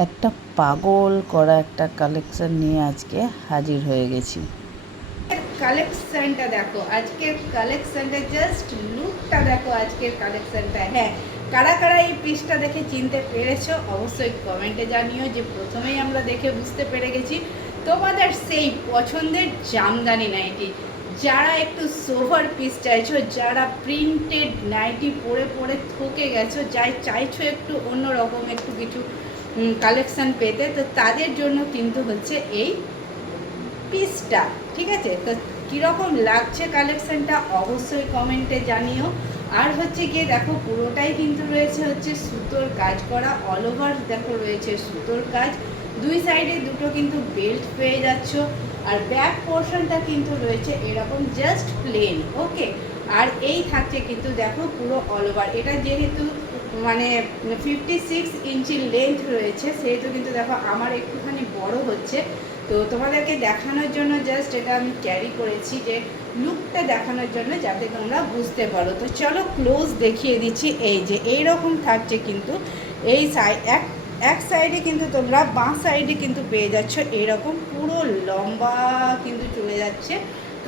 একটা পাগল করা একটা কালেকশন নিয়ে আজকে হাজির হয়ে গেছি। কালেকশনটা দেখো, আজকের কালেকশনটা জাস্ট লুকটা দেখো, আজকের কালেকশনটা। হ্যাঁ, কারা কারা এই পিসটা দেখে চিনতে পেরেছো অবশ্যই কমেন্টে জানিও। যে প্রথমেই আমরা দেখে বুঝতে পেরে গেছি তোমাদের সেই পছন্দের জামদানি নাইটি। যারা একটু সোভার পিস চাইছো, যারা প্রিন্টেড নাইটি পরে পরে থকে গেছো, যাই চাইছো একটু অন্যরকম একটু কিছু কালেকশন পেতে, তো তাদের জন্য কিন্তু হচ্ছে এই পিসটা। ঠিক আছে, তো কীরকম লাগছে কালেকশনটা অবশ্যই কমেন্টে জানিও। আর হচ্ছে গিয়ে দেখো, পুরোটাই কিন্তু রয়েছে হচ্ছে সুতোর কাজ করা, অল ওভার দেখো রয়েছে সুতোর কাজ। দুই সাইডে দুটো কিন্তু বেল্ট পেয়ে যাচ্ছ। আর ব্যাক পোর্শনটা কিন্তু রয়েছে এরকম জাস্ট প্লেন। ওকে, আর এই থাকছে কিন্তু দেখো পুরো অল ওভার। এটা যেহেতু মানে 56 ইঞ্চি লেন্থ রয়েছে, সেহেতু কিন্তু দেখো আমার একটুখানি বড় হচ্ছে। তো তোমাদেরকে দেখানোর জন্য জাস্ট এটা আমি ক্যারি করেছি, যে লুকটা দেখানোর জন্য যাতে তোমরা বুঝতে পারো। তো চলো ক্লোজ দেখিয়ে দিচ্ছি। এই যে এইরকম থাকছে কিন্তু এই এক সাইডে কিন্তু তোমরা বাঁ সাইডে কিন্তু পেয়ে যাচ্ছ এরকম পুরো লম্বা কিন্তু চলে যাচ্ছে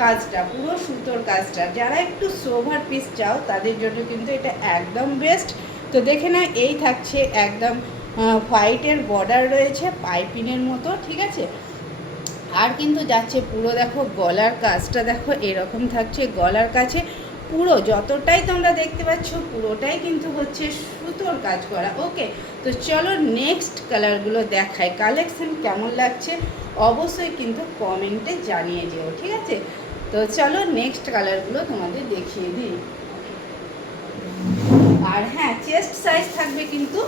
কাজটা, পুরো সুতোর কাজটা। যারা একটু সোভার পিস চাও তাদের জন্য কিন্তু এটা একদম বেস্ট। তো দেখে না, এই থাকছে একদম হোয়াইটের বর্ডার রয়েছে পাইপিনের মতো। ঠিক আছে, আর কিন্তু যাচ্ছে পুরো দেখো গলার কাজটা দেখো এরকম থাকছে গলার কাছে। পুরো যতটাই তোমরা দেখতে পাচ্ছ পুরোটাই কিন্তু হচ্ছে সুতোর কাজ করা। ওকে, তো চলো নেক্সট কালারগুলো দেখাই। কালেকশন কেমন লাগছে অবশ্যই কিন্তু কমেন্টে জানিয়ে যেও। ঠিক আছে, তো চলো নেক্সট কালারগুলো তোমাদের দেখিয়ে দিই। আর হ্যাঁ, চেস্ট সাইজ থাকবে কিন্তু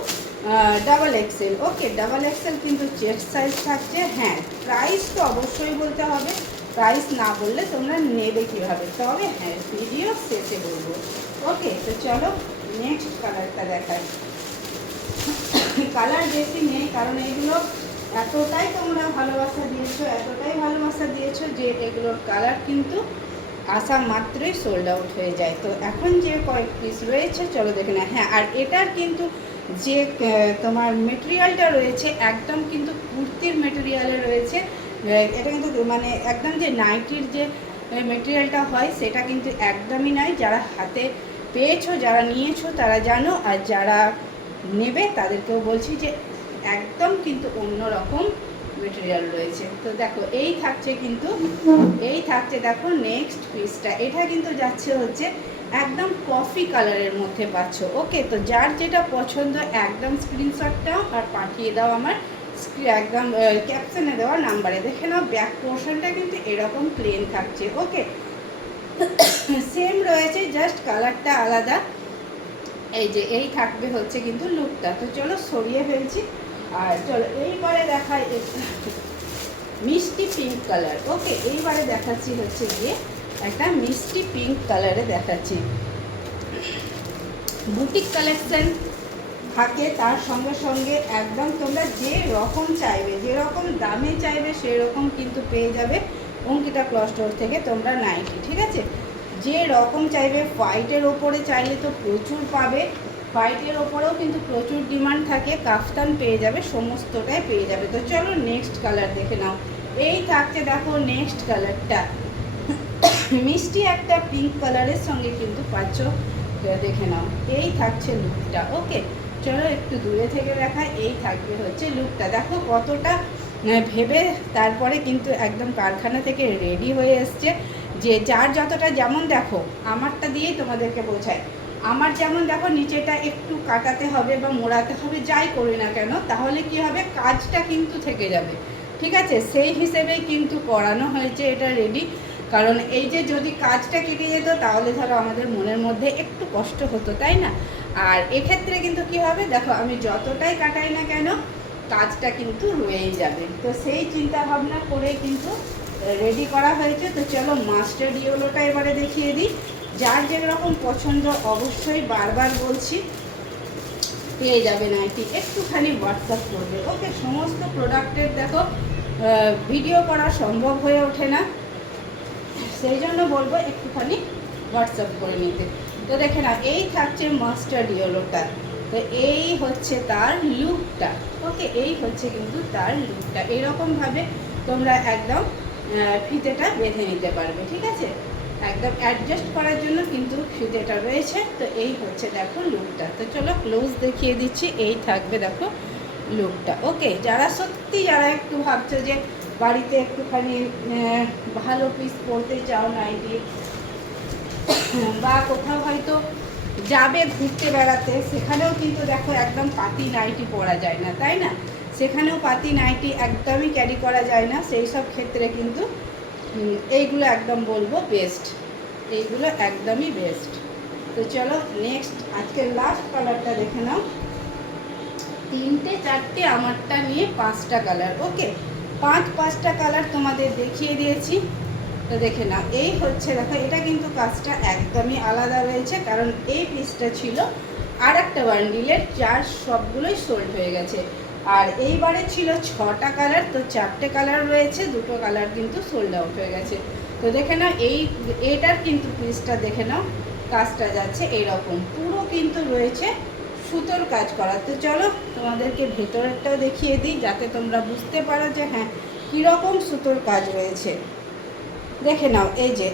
ডাবল এক্সেল। ওকে, ডাবল এক্সেল কিন্তু চেস্ট সাইজ থাকছে। হ্যাঁ, প্রাইস তো অবশ্যই বলতে হবে, প্রাইস না বললে তোমরা নেবে কীভাবে, তবে হ্যাঁ ভিডিও শেষে বলবো। ওকে, তো চলো নেক্সট কালারটা দেখাই। কালার বেশি নেই, কারণ এইগুলো এতটাই তোমরা ভালোবাসা দিয়েছো, এতটাই ভালোবাসা দিয়েছো যে এগুলোর কালার কিন্তু আসা মাত্রই সোল্ড আউট হয়ে যায়। তো এখন যে কয়েক পিস রয়েছে চলো দেখে না। হ্যাঁ, আর এটার কিন্তু যে তোমার মেটেরিয়ালটা রয়েছে একদম কিন্তু কুর্তির মেটেরিয়ালে রয়েছে। এটা কিন্তু মানে একদম যে নাইটির যে মেটেরিয়ালটা হয় সেটা কিন্তু একদমই নয়। যারা হাতে পেয়েছো, যারা নিয়েছো তারা জানো, আর যারা নেবে তাদেরকেও বলছি যে একদম কিন্তু অন্যরকম মেটেরিয়াল রয়েছে। তো দেখো এই থাকছে কিন্তু, এই থাকছে দেখো নেক্সট পিসটা। এটা কিন্তু যাচ্ছে হচ্ছে একদম কফি কালারের মধ্যে পাচ্ছ। ওকে, তো যার যেটা পছন্দ একদম স্ক্রিনশটটা আর পাঠিয়ে দাও আমার একদম ক্যাপশনে দেওয়া নাম্বারে। দেখে নাও ব্যাক পোর্শনটা কিন্তু এরকম প্লেন থাকছে। ওকে, সেম রয়েছে, জাস্ট কালারটা আলাদা। এই যে এই থাকবে হচ্ছে কিন্তু লুকটা। তো চলো সরিয়ে ফেলছি, আর চলো এইবারে দেখাই মিষ্টি পিঙ্ক কালার। ওকে, এইবারে দেখাচ্ছি হচ্ছে গিয়ে একটা মিষ্টি পিঙ্ক কালারে দেখাচ্ছি। বুটিক কালেকশন থাকে, তার সঙ্গে সঙ্গে একদম তোমরা যে রকম চাইবে, যেরকম দামে চাইবে সেই রকম কিন্তু পেয়ে যাবে অঙ্কিতা ক্লথ স্টোর থেকে তোমরা নাইটি। ঠিক আছে, যে রকম চাইবে, হোয়াইটের ওপরে চাইলে তো প্রচুর পাবে, হোয়াইটের ওপরেও কিন্তু প্রচুর ডিমান্ড থাকে, কাফতান পেয়ে যাবে, সমস্তটাই পেয়ে যাবে। তো চলো নেক্সট কালার দেখে নাও। এই থাকছে দেখো নেক্সট কালারটা, মিষ্টি একটা পিঙ্ক কালারের সঙ্গে কিন্তু পাচ্ছ। দেখে নাও এই থাকছে লুকটা। ওকে, চলো একটু দূরে থেকে দেখায়। এই থাকবে হচ্ছে লুকটা, দেখো কতটা ভেবে তারপরে কিন্তু একদম কারখানা থেকে রেডি হয়ে এসছে। যে যার যতটা যেমন, দেখো আমারটা দিয়েই তোমাদেরকে বোঝায়, আমার যেমন দেখো নিচেটা একটু কাটাতে হবে বা মোড়াতে হবে, যাই করি না কেন, তাহলে কি হবে কাজটা কিন্তু থেকে যাবে। ঠিক আছে, সেই হিসেবেই কিন্তু করানো হয়েছে এটা রেডি। কারণ এই যে যদি কাজটা কেটে যেত তাহলে ধরো আমাদের মনের মধ্যে একটু কষ্ট হতো, তাই না? আর এক্ষেত্রে কিন্তু কি হবে, দেখো আমি যতটাই কাটাই না কেন কাজটা কিন্তু রয়েই যাবে। তো সেই চিন্তা ভাবনা করে কিন্তু রেডি করা হয়েছে। তো চলো মাস্টার্ড ইয়েলোটা এবারে দেখিয়ে দিই। যার যেরকম পছন্দ অবশ্যই বারবার বলছি পেয়ে যাবে নাইটি, একটুখানি হোয়াটসঅ্যাপ করবে। ওকে, সমস্ত প্রোডাক্টের দেখো ভিডিও করা সম্ভব হয়ে ওঠে না, সেই জন্য বলবো একটুখানি হোয়াটসঅ্যাপ করে নিতে। তো দেখে না এই থাকছে মাস্টার্ড ইয়েলোটা। তো এই হচ্ছে তার লুকটা। ওকে, এই হচ্ছে কিন্তু তার লুকটা। এরকমভাবে তোমরা একদম ফিতেটা বেঁধে নিতে পারবে, ঠিক আছে? একদম অ্যাডজাস্ট করার জন্য কিন্তু ফিতেটা রয়েছে। তো এই হচ্ছে দেখো লুকটা। তো চলো ক্লোজ দেখিয়ে দিচ্ছি। এই থাকবে দেখো লুকটা। ওকে, যারা একটু ভাবছো যে বাড়িতে একটুখানি ভালো পিস পরতে চাও নাইটি, বা কোথাও হয়তো যাবে ঘুরতে বেড়াতে, সেখানেও কিন্তু দেখো একদম পাতি নাইটি পরা যায় না, তাই না? সেখানেও পাতি নাইটি একদমই ক্যারি করা যায় না। সেই সব ক্ষেত্রে কিন্তু এইগুলো একদম বলবো বেস্ট, এইগুলো একদমই বেস্ট। তো চলো নেক্সট আজকের লাস্ট কালারটা দেখে নাও। 3টে 4টে, আমারটা নিয়ে 5টা কালার। ওকে, 5টা কালার তোমাদের দেখিয়ে দিয়েছি। তো দেখে নাও, এই হচ্ছে দেখো, এটা কিন্তু কাজটা একদমই আলাদা রয়েছে, কারণ এই পিসটা ছিল আর একটা বান্ডিলের, যার সবগুলোই সোল্ড হয়ে গেছে। আর এইবারে ছিল 6টা কালার, তো 4টে কালার রয়েছে, 2টো কালার কিন্তু সোল্ড আউট হয়ে গেছে। তো দেখে নাও এইটার কিন্তু পিসটা দেখে নাও, কাজটা যাচ্ছে এইরকম, পুরো কিন্তু রয়েছে সুতোর কাজ করা। তো চলো তোমাদেরকে ভেতরেরটাও দেখিয়ে দিই, যাতে তোমরা বুঝতে পারো যে হ্যাঁ কীরকম সুতোর কাজ রয়েছে। দেখে নাও, এই যে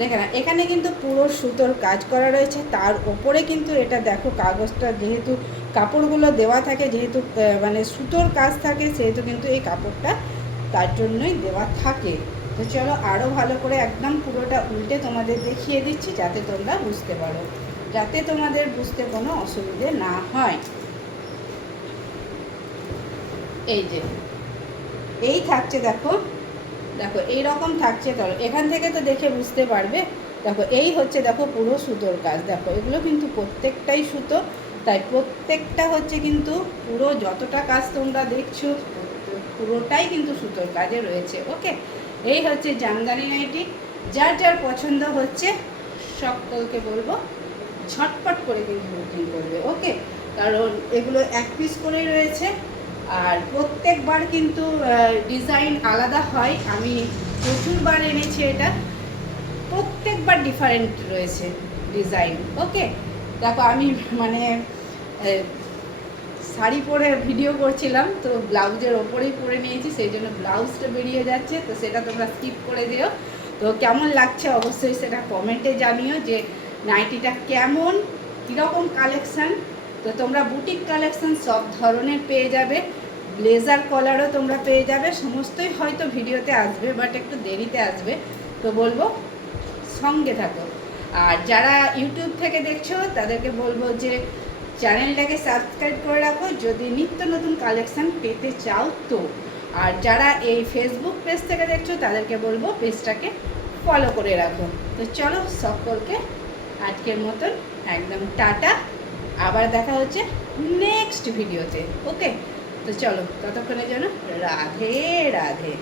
দেখে নাও, এখানে কিন্তু পুরো সুতোর কাজ করা রয়েছে। তার ওপরে কিন্তু এটা দেখো কাগজটা, যেহেতু কাপড়গুলো দেওয়া থাকে, যেহেতু মানে সুতোর কাজ থাকে, সেহেতু কিন্তু এই কাপড়টা তার জন্যই দেওয়া থাকে। তো চলো আরও ভালো করে একদম পুরোটা উল্টে তোমাদের দেখিয়ে দিচ্ছি, যাতে তোমরা বুঝতে পারো, যাতে তোমাদের বুঝতে কোনো অসুবিধে না হয়। এই যে এই থাকছে দেখো, দেখো এইরকম থাকছে। ধরো এখান থেকে তো দেখে বুঝতে পারবে। দেখো এই হচ্ছে দেখো পুরো সুতোর কাজ। দেখো এগুলো কিন্তু প্রত্যেকটাই সুতো, তাই প্রত্যেকটা হচ্ছে কিন্তু পুরো যতটা কাজ তোমরা দেখছো পুরোটাই কিন্তু সুতোর কাজে রয়েছে। ওকে, এই হচ্ছে জামদানি নাইটি। যার যার পছন্দ হচ্ছে সকলকে বলবো ঝটপট করে কিন্তু বুকিং করবে। ওকে, কারণ এগুলো 1 পিস করেই রয়েছে, আর প্রত্যেকবার কিন্তু ডিজাইন আলাদা হয়। আমি প্রচুরবার এনেছি, এটা প্রত্যেকবার ডিফারেন্ট রয়েছে ডিজাইন। ওকে, দেখো আমি মানে শাড়ি পরে ভিডিও করছিলাম, তো ব্লাউজের ওপরেই পরে নিয়েছি, সেই জন্য ব্লাউজটা বেরিয়ে যাচ্ছে, তো সেটা তোমরা স্কিপ করে দিও। তো কেমন লাগছে অবশ্যই সেটা কমেন্টে জানিও, যে নাইটিটা কেমন, কীরকম কালেকশান। তো তোমরা বুটিক কালেকশান সব ধরনের পেয়ে যাবে, ব্লেজার কলারও তোমরা পেয়ে যাবে, সমস্তই হয়তো ভিডিওতে আসবে, বাট একটু দেরিতে আসবে। তো বলবো সঙ্গে থাকো। আর যারা ইউটিউব থেকে দেখছো তাদেরকে বলবো যে চ্যানেলটাকে সাবস্ক্রাইব করে রাখো, যদি নিত্য নতুন কালেকশান পেতে চাও তো। আর যারা এই ফেসবুক পেজ থেকে দেখছো তাদেরকে বলবো পেজটাকে ফলো করে রাখো। তো চলো সকলকে আজকের মতন একদম টাটা, আবার দেখা হচ্ছে নেক্সট ভিডিওতে। ওকে, তো চলো ততক্ষণের জন্য রাধে রাধে।